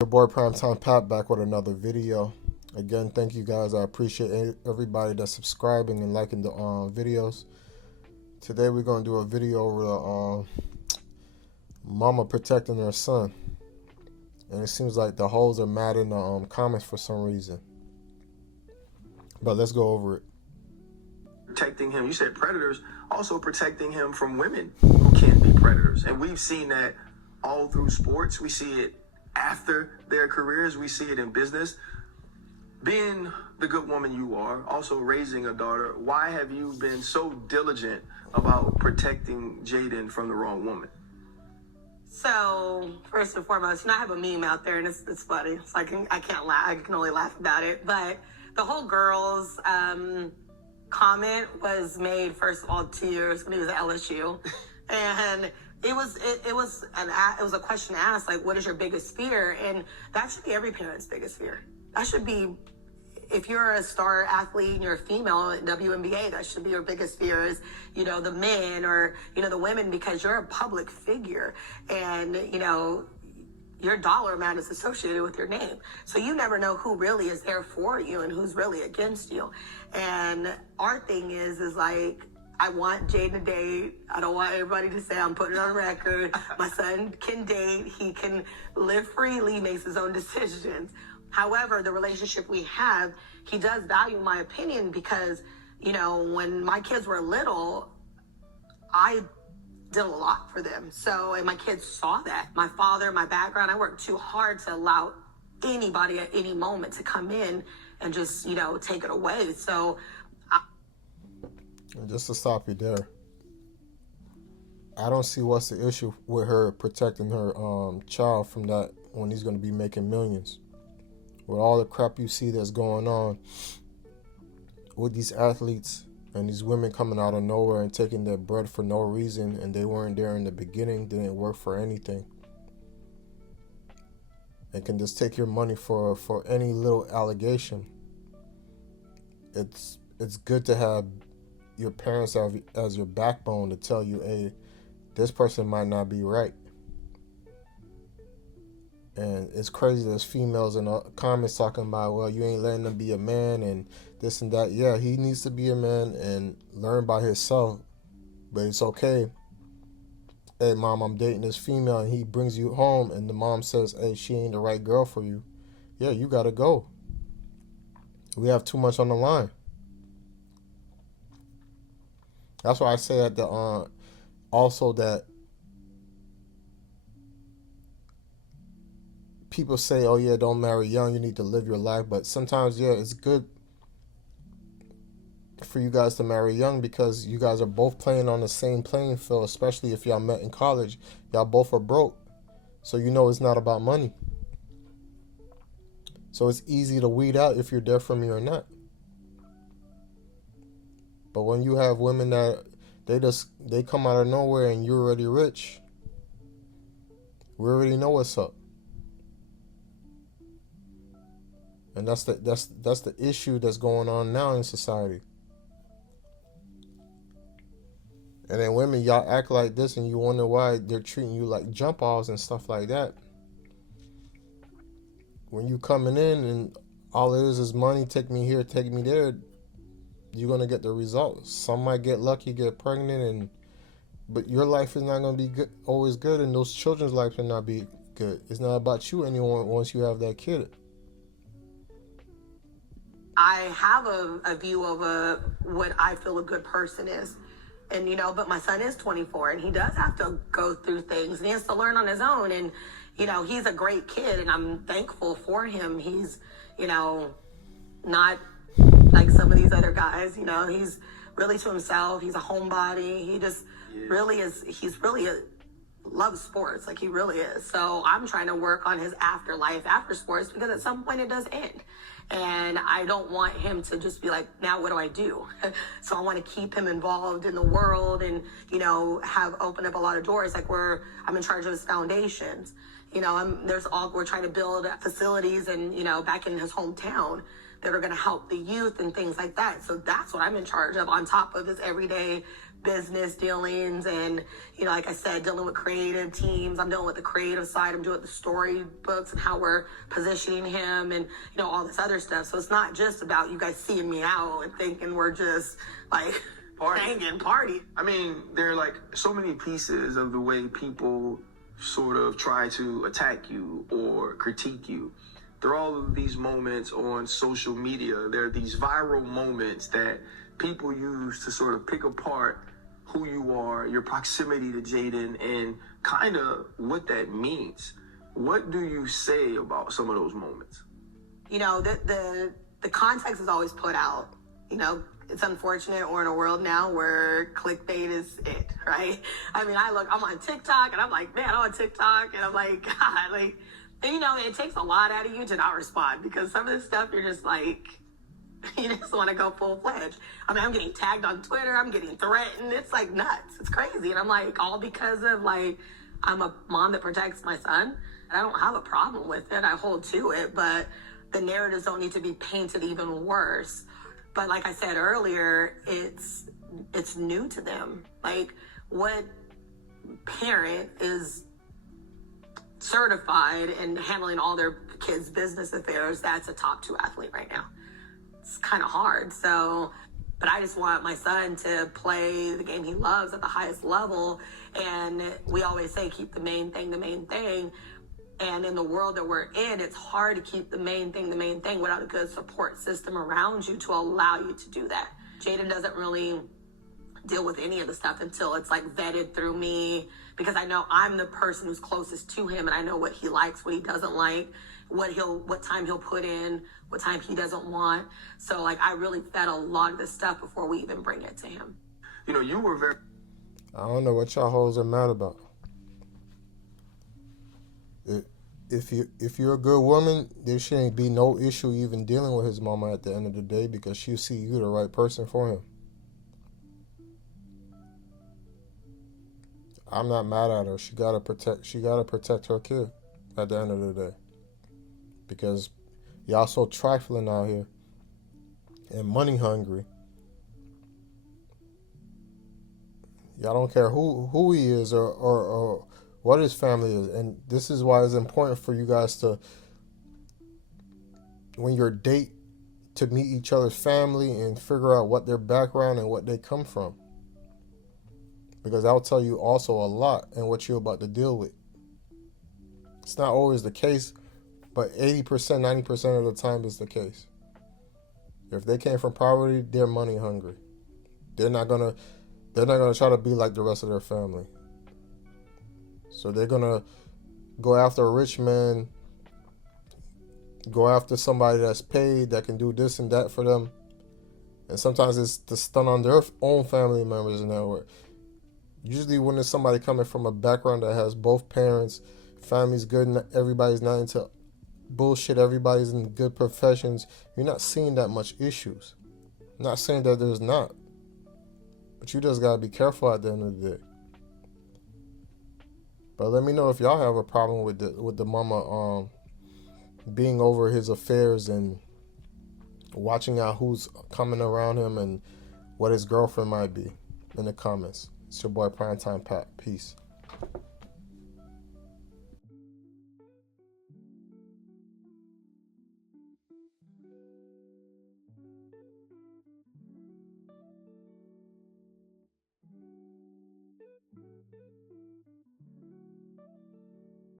Your boy PrimeTimePat back with another video. Again, thank you guys. I appreciate everybody that's subscribing and liking the videos. Today we're going to do a video over mama protecting her son. And it seems like the hoes are mad in the comments for some reason. But let's go over it. Protecting him, you said predators, also protecting him from women who can be predators. And we've seen that all through sports. We see it after their careers. We see it in business. Being the good woman you are, also raising a daughter, why have you been so diligent about protecting Jayden from the wrong woman? So first and foremost, I have a meme out there, and it's funny. So I can't laugh. I can only laugh about it. But the whole girls comment was made, first of all, 2 years when he was at LSU, and it was a question asked, like, what is your biggest fear? And that should be every parent's biggest fear. That should be, if you're a star athlete and you're a female in WNBA, that should be your biggest fear is, the men or, the women, because you're a public figure and, your dollar amount is associated with your name. So you never know who really is there for you and who's really against you. And our thing is like, I want Jayden to date. I don't want everybody to say I'm putting it on record. My son can date. He can live freely, makes his own decisions. However, the relationship we have, he does value my opinion because, when my kids were little, I did a lot for them. So, and my kids saw that. My father, my background, I worked too hard to allow anybody at any moment to come in and just, take it away. So, and just to stop you there, I don't see what's the issue with her protecting her child from that when he's going to be making millions. With all the crap you see that's going on with these athletes and these women coming out of nowhere and taking their bread for no reason, and they weren't there in the beginning, didn't work for anything, and can just take your money for any little allegation. It's good to have your parents as your backbone to tell you, hey, this person might not be right. And it's crazy there's females in the comments talking about, well, you ain't letting him be a man and this and that. Yeah, he needs to be a man and learn by himself. But it's okay. Hey, mom, I'm dating this female, and he brings you home and the mom says, hey, she ain't the right girl for you. Yeah, you got to go. We have too much on the line. That's why I say that also that people say, oh yeah, don't marry young, you need to live your life. But sometimes, yeah, it's good for you guys to marry young because you guys are both playing on the same playing field, especially if y'all met in college. Y'all both are broke. So it's not about money. So it's easy to weed out if you're there for me or not. But when you have women that they come out of nowhere and you're already rich, we already know what's up. And that's the issue that's going on now in society. And then women, y'all act like this and you wonder why they're treating you like jump offs and stuff like that. When you coming in and all it is money, take me here, take me there, you're going to get the results. Some might get lucky, get pregnant, but your life is not going to be good, always good, and those children's lives will not be good. It's not about you anymore once you have that kid. I have a view of what I feel a good person is. And, but my son is 24 and he does have to go through things and he has to learn on his own. And, he's a great kid and I'm thankful for him. He's, not like some of these other guys, he's really to himself. He's a homebody. He just really is. He's really loves sports. Like he really is. So I'm trying to work on his afterlife after sports because at some point it does end. And I don't want him to just be like, now what do I do? So I want to keep him involved in the world and, have opened up a lot of doors. Like I'm in charge of his foundations. We're trying to build facilities and, back in his hometown that are going to help the youth and things like that. So that's what I'm in charge of, on top of his everyday business dealings. And, you know, like I said, dealing with creative teams. I'm dealing with the creative side. I'm doing the storybooks and how we're positioning him and, you know, all this other stuff. So it's not just about you guys seeing me out and thinking we're just like hanging party. I mean, there are like so many pieces of the way people sort of try to attack you or critique you. There are all of these moments on social media. There are these viral moments that people use to sort of pick apart who you are, your proximity to Jayden, and kind of what that means. What do you say about some of those moments? You know, the context is always put out. You know, it's unfortunate we're in a world now where clickbait is it, right? I mean, I'm on TikTok and I'm like, man, I'm on TikTok and I'm like, God, like, and you know, it takes a lot out of you to not respond, because some of this stuff you're just like, you just want to go full-fledged. I mean, I'm getting tagged on Twitter. I'm getting threatened. It's like nuts. It's crazy. And I'm like, all because of like, I'm a mom that protects my son. And I don't have a problem with it. I hold to it. But the narratives don't need to be painted even worse. But like I said earlier, it's new to them. Like, what parent is certified in handling all their kids' business affairs that's a top 2 athlete right now? It's kind of hard. So, but I just want my son to play the game he loves at the highest level. And we always say, keep the main thing the main thing. And in the world that we're in, it's hard to keep the main thing without a good support system around you to allow you to do that. Jayden doesn't really deal with any of the stuff until it's like vetted through me, because I know I'm the person who's closest to him and I know what he likes, what he doesn't like, what time he'll put in, what time he doesn't want. So like, I really vet a lot of this stuff before we even bring it to him. You know, you were very... I don't know what y'all hoes are mad about. If you're a good woman, there shouldn't be no issue even dealing with his mama at the end of the day, because she'll see you the right person for him. I'm not mad at her. She gotta protect her kid at the end of the day, because y'all so trifling out here and money hungry. Y'all don't care who he is or what his family is. And this is why it's important for you guys to, when you're date, to meet each other's family and figure out what their background and what they come from. Because that'll tell you also a lot and what you're about to deal with. It's not always the case, but 80%, 90% of the time is the case. If they came from poverty, they're money hungry. They're not gonna try to be like the rest of their family. So they're gonna go after a rich man, go after somebody that's paid, that can do this and that for them. And sometimes it's to stun on their own family members in that way. Usually when there's somebody coming from a background that has both parents, family's good, and everybody's not into bullshit, everybody's in good professions, you're not seeing that much issues. I'm not saying that there's not, but you just gotta be careful at the end of the day. But let me know if y'all have a problem with the mama being over his affairs and watching out who's coming around him and what his girlfriend might be in the comments. It's your boy PrimeTimePat. Peace.